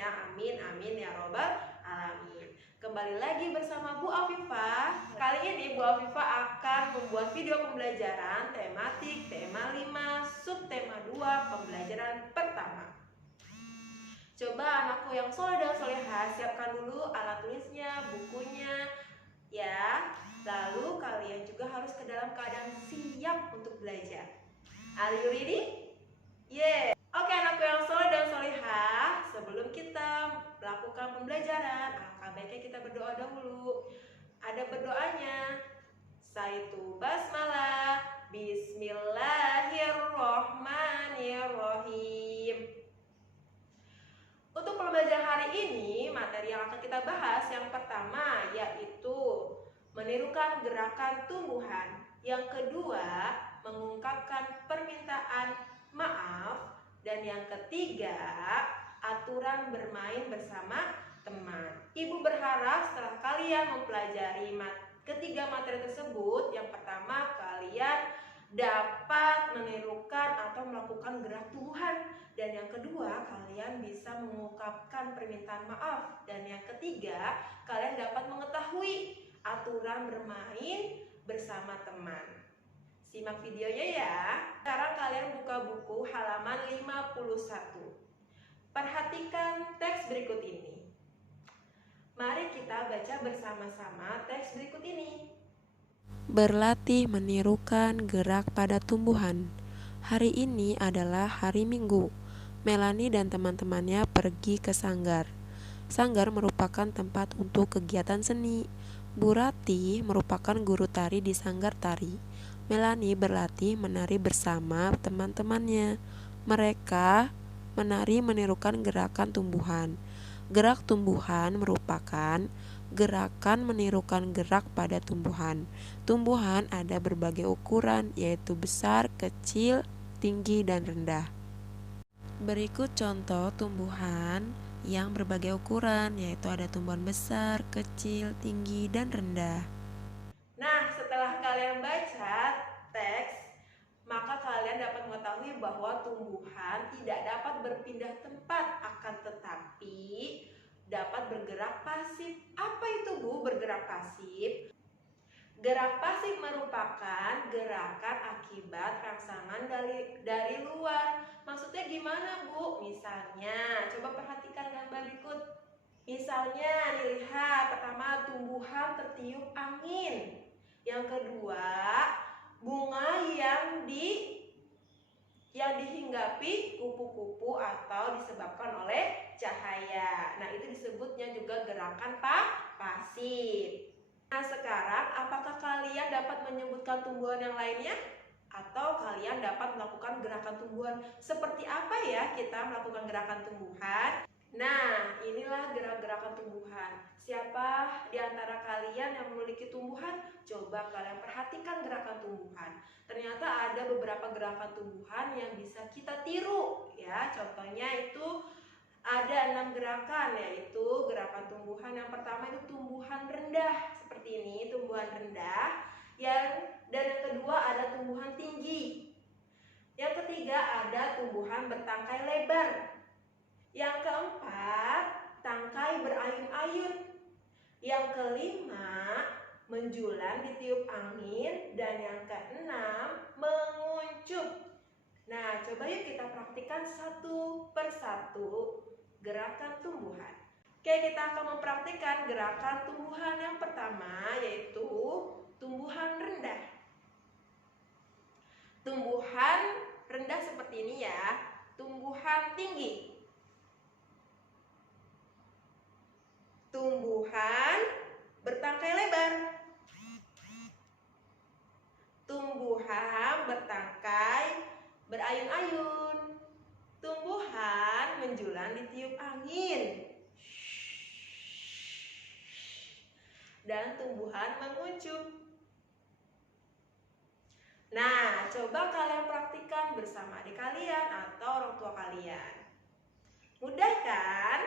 ya. Amin, amin ya robbal alamin. Kembali lagi bersama Bu Afifah. Kali ini Bu Afifah akan membuat video pembelajaran tematik tema 5, subtema 2, pembelajaran pertama. Coba anakku yang soleh dan soleha siapkan dulu alat tulisnya, bukunya ya. Lalu kalian juga harus ke dalam keadaan siap untuk belajar. Are you ready? Yeah. Oke anakku yang soleh dan soleha, sebelum kita melakukan pembelajaran, alangkah baiknya kita berdoa dahulu. Ada berdoanya. Saitu basmalah, bismillahirrohmanirrohim. Untuk pembelajaran hari ini, materi yang akan kita bahas yang pertama yaitu menirukan gerakan tumbuhan. Yang kedua, mengungkapkan permintaan maaf. Dan yang ketiga, aturan bermain bersama teman. Ibu berharap setelah kalian mempelajari ketiga materi tersebut, yang pertama kalian dapat menirukan atau melakukan gerak tumbuhan. Dan yang kedua, kalian bisa mengungkapkan permintaan maaf. Dan yang ketiga, kalian dapat mengetahui aturan bermain bersama teman. Simak videonya ya. Sekarang kalian buka buku halaman 51. Perhatikan teks berikut ini. Mari kita baca bersama-sama teks berikut ini. Berlatih menirukan gerak pada tumbuhan. Hari ini adalah hari Minggu. Melanie dan teman-temannya pergi ke sanggar. Sanggar merupakan tempat untuk kegiatan seni. Bu Rati merupakan guru tari di sanggar tari. Melanie berlatih menari bersama teman-temannya. Mereka menari menirukan gerakan tumbuhan. Gerak tumbuhan merupakan gerakan menirukan gerak pada tumbuhan. Tumbuhan ada berbagai ukuran, yaitu besar, kecil, tinggi, dan rendah. Berikut contoh tumbuhan yang berbagai ukuran, yaitu ada tumbuhan besar, kecil, tinggi, dan rendah. Nah, setelah kalian baca teks, maka kalian dapat mengetahui bahwa tumbuhan tidak dapat berpindah tempat, akan tetapi dapat bergerak pasif. Apa itu Bu, bergerak pasif? Gerak pasif merupakan gerakan akibat rangsangan dari luar. Maksudnya gimana Bu? Misalnya, coba perhatikan gambar berikut. Misalnya, dilihat pertama tumbuhan tertiup angin. Yang kedua, bunga yang dihinggapi kupu-kupu atau disebabkan oleh cahaya. Nah, itu disebutnya juga gerakan pasif. Nah, sekarang apakah kalian dapat menyebutkan tumbuhan yang lainnya? Atau kalian dapat melakukan gerakan tumbuhan? Seperti apa ya kita melakukan gerakan tumbuhan? Nah, inilah gerak-gerakan tumbuhan. Siapa di antara kalian yang memiliki tumbuhan? Coba kalian perhatikan gerakan tumbuhan. Ternyata ada beberapa gerakan tumbuhan yang bisa kita tiru ya. Contohnya itu ada 6 gerakan, yaitu gerakan tumbuhan yang pertama itu tumbuhan rendah. Seperti ini, tumbuhan rendah. Dan yang kedua ada tumbuhan tinggi. Yang ketiga ada tumbuhan bertangkai lebar. Yang keempat, tangkai berayun-ayun. Yang kelima, menjulang ditiup angin. Dan yang keenam, menguncup. Nah, coba yuk kita praktikkan satu persatu gerakan tumbuhan. Oke, kita akan mempraktikkan gerakan tumbuhan yang pertama, yaitu tumbuhan rendah. Tumbuhan rendah seperti ini ya. Tumbuhan tinggi. Tumbuhan bertangkai lebar. Tumbuhan bertangkai berayun-ayun. Tumbuhan menjulang ditiup angin. Dan tumbuhan menguncup. Nah, coba kalian praktikkan bersama adik kalian atau orang tua kalian. Mudah kan?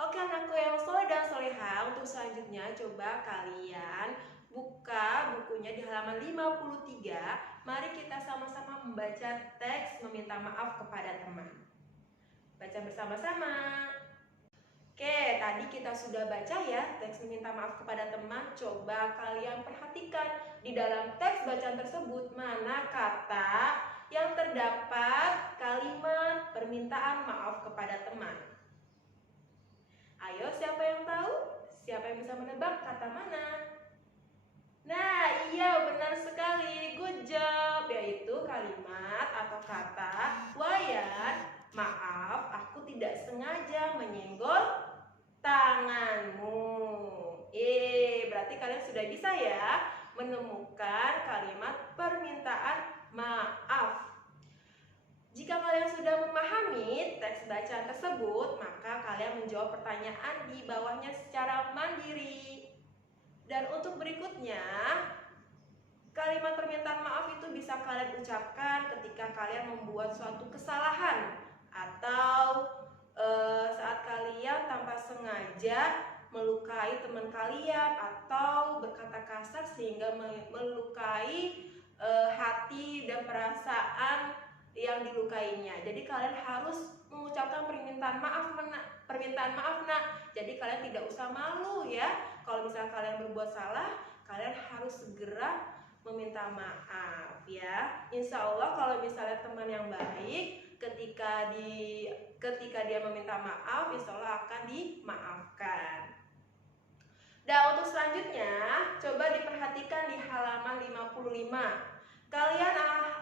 Oke anakku yang soleh dan soleha, untuk selanjutnya coba kalian buka bukunya di halaman 53. Mari kita sama-sama membaca teks meminta maaf kepada teman. Baca bersama-sama. Oke, tadi kita sudah baca ya teks meminta maaf kepada teman. Coba kalian perhatikan di dalam teks bacaan tersebut mana kata yang terdapat kalimat permintaan maaf kepada teman. Ayo, siapa yang tahu? Siapa yang bisa menebak kata mana? Nah, iya benar sekali. Good job. Yaitu kalimat atau kata, Wayan, maaf aku tidak sengaja menyenggol tanganmu. Berarti kalian sudah bisa ya menemukan kalimat permintaan maaf. Jika kalian sudah memahami teks bacaan tersebut, maka kalian menjawab pertanyaan di bawahnya secara mandiri. Dan untuk berikutnya, kalimat permintaan maaf itu bisa kalian ucapkan ketika kalian membuat suatu kesalahan atau saat kalian tanpa sengaja melukai teman kalian atau berkata kasar sehingga melukai hati dan perasaan yang dilukainya. Jadi kalian harus mengucapkan permintaan maaf nak. Jadi kalian tidak usah malu ya. Kalau misalnya kalian berbuat salah, kalian harus segera meminta maaf ya. Insya Allah kalau misalnya teman yang baik ketika dia meminta maaf, insya Allah akan dimaafkan. Dan untuk selanjutnya, coba diperhatikan di halaman 55.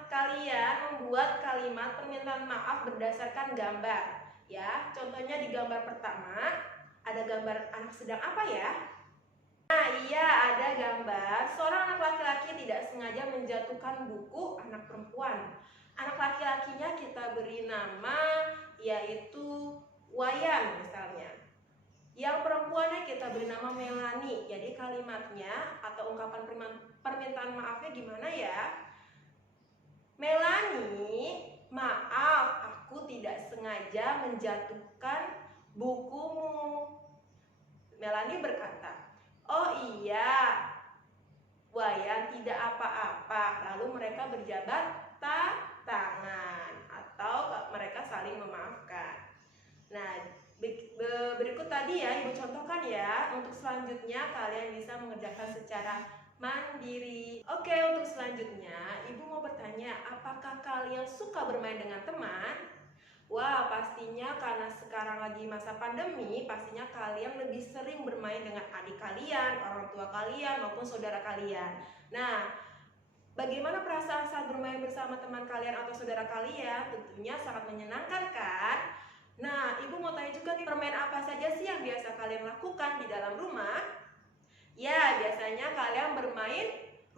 Kalian membuat kalimat permintaan maaf berdasarkan gambar ya. Contohnya di gambar pertama ada gambar anak sedang apa ya? Nah iya, ada gambar seorang anak laki-laki tidak sengaja menjatuhkan buku anak perempuan. Anak laki-lakinya kita beri nama yaitu Wayan misalnya. Yang perempuannya kita beri nama Melani. Jadi kalimatnya atau ungkapan permintaan maafnya gimana ya? Melani, maaf aku tidak sengaja menjatuhkan bukumu. Melani berkata, oh iya, Wayan tidak apa-apa. Lalu mereka berjabat tangan atau mereka saling memaafkan. Nah, berikut tadi ya Ibu contohkan ya. Untuk selanjutnya kalian bisa mengerjakan secara mandiri. Oke, untuk selanjutnya Ibu mau bertanya, apakah kalian suka bermain dengan teman? Wah, pastinya karena sekarang lagi masa pandemi, pastinya kalian lebih sering bermain dengan adik kalian, orang tua kalian, maupun saudara kalian. Nah, bagaimana perasaan saat bermain bersama teman kalian atau saudara kalian? Tentunya sangat menyenangkan kan? Nah, Ibu mau tanya juga nih, permain apa saja sih yang biasa kalian lakukan di dalam rumah? Ya, biasanya kalian bermain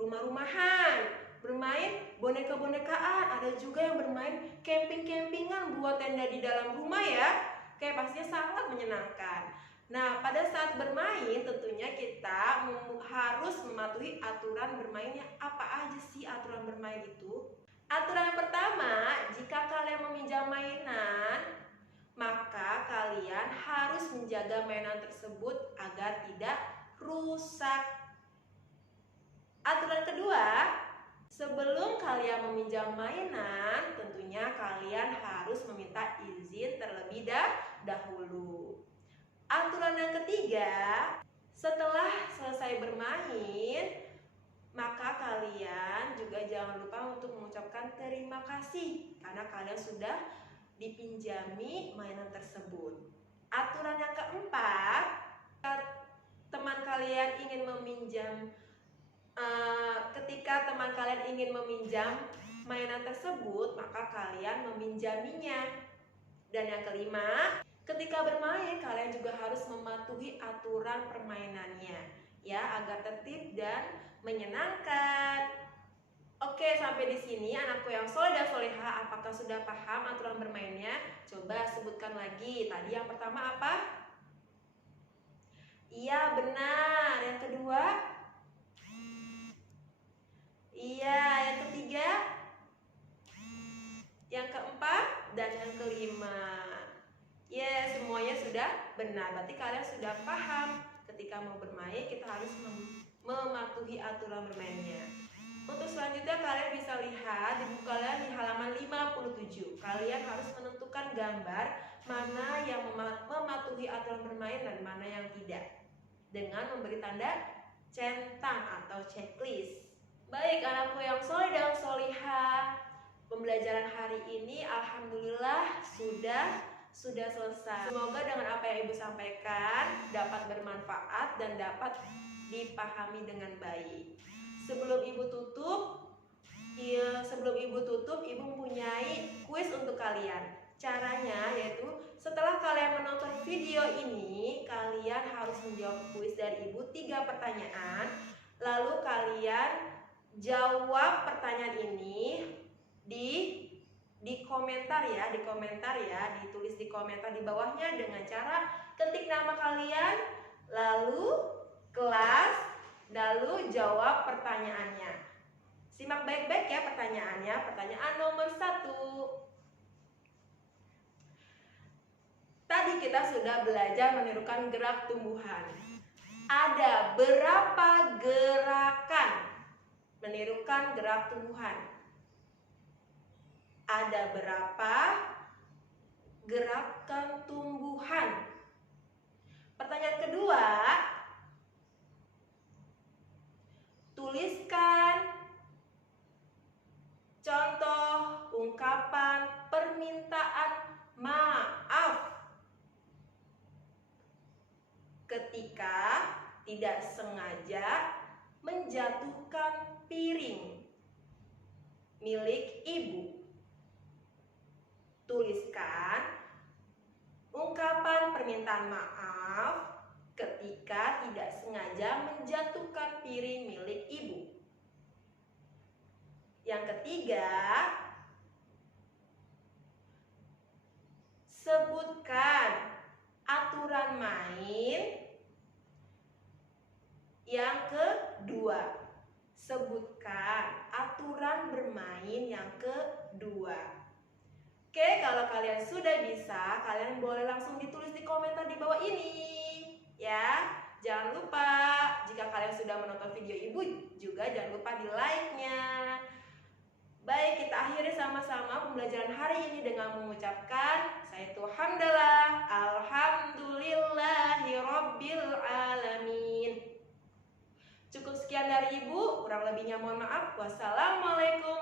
rumah-rumahan, bermain boneka-bonekaan, ada juga yang bermain camping-campingan buat tenda di dalam rumah ya. Oke, pastinya sangat menyenangkan. Nah, pada saat bermain tentunya kita harus mematuhi aturan bermainnya. Apa aja sih aturan bermain itu? Aturan yang pertama, jika kalian meminjam mainan, maka kalian harus menjaga mainan tersebut agar tidak rusak. Aturan kedua, sebelum kalian meminjam mainan, tentunya kalian harus meminta izin terlebih dahulu. Aturan yang ketiga, setelah selesai bermain, maka kalian juga jangan lupa untuk mengucapkan terima kasih karena kalian sudah dipinjami mainan tersebut. Aturan yang keempat, teman kalian ingin meminjam ketika teman kalian ingin meminjam mainan tersebut, maka kalian meminjaminya. Dan yang kelima, ketika bermain kalian juga harus mematuhi aturan permainannya ya, agar tertib dan menyenangkan. Oke, sampai di sini anakku yang soleh dan soleha, apakah sudah paham aturan bermainnya? Coba sebutkan lagi. Tadi yang pertama apa? Iya, benar. Yang kedua? Iya, yang ketiga? Yang keempat? Dan yang kelima. Ya, semuanya sudah benar. Berarti kalian sudah paham ketika mau bermain kita harus mematuhi aturan bermainnya. Untuk selanjutnya kalian bisa lihat di buku kalian di halaman 57. Kalian harus menentukan gambar mana yang mematuhi aturan bermain dan mana yang tidak, dengan memberi tanda centang atau checklist. Baik anakku yang soleh dan solihah, pembelajaran hari ini alhamdulillah sudah selesai. Semoga dengan apa yang Ibu sampaikan dapat bermanfaat dan dapat dipahami dengan baik. Sebelum Ibu tutup, Ibu mempunyai kuis untuk kalian. Caranya yaitu setelah kalian menonton video ini, kalian harus menjawab kuis dari Ibu 3 pertanyaan. Lalu kalian jawab pertanyaan ini di komentar ya, ditulis di komentar di bawahnya dengan cara ketik nama kalian, lalu kelas, lalu jawab pertanyaannya. Simak baik-baik ya pertanyaannya. Pertanyaan nomor 1. Tadi kita sudah belajar menirukan gerak tumbuhan. Ada berapa gerakan menirukan gerak tumbuhan? Ada berapa gerakan tumbuhan? Pertanyaan kedua, tuliskan contoh ungkapan permintaan maaf ketika tidak sengaja menjatuhkan piring milik ibu. Tuliskan ungkapan permintaan maaf ketika tidak sengaja menjatuhkan piring milik ibu. Yang ketiga, sebutkan aturan main. Yang kedua, sebutkan aturan bermain yang kedua. Oke, kalau kalian sudah bisa, kalian boleh langsung ditulis di komentar di bawah ini ya. Jangan lupa jika kalian sudah menonton video Ibu juga jangan lupa di like-nya. Baik, kita akhiri sama-sama pembelajaran hari ini dengan mengucapkan Sayyidu hamdalah alhamdulillahirabbil alamin. Cukup sekian dari Ibu, kurang lebihnya mohon maaf. Wassalamualaikum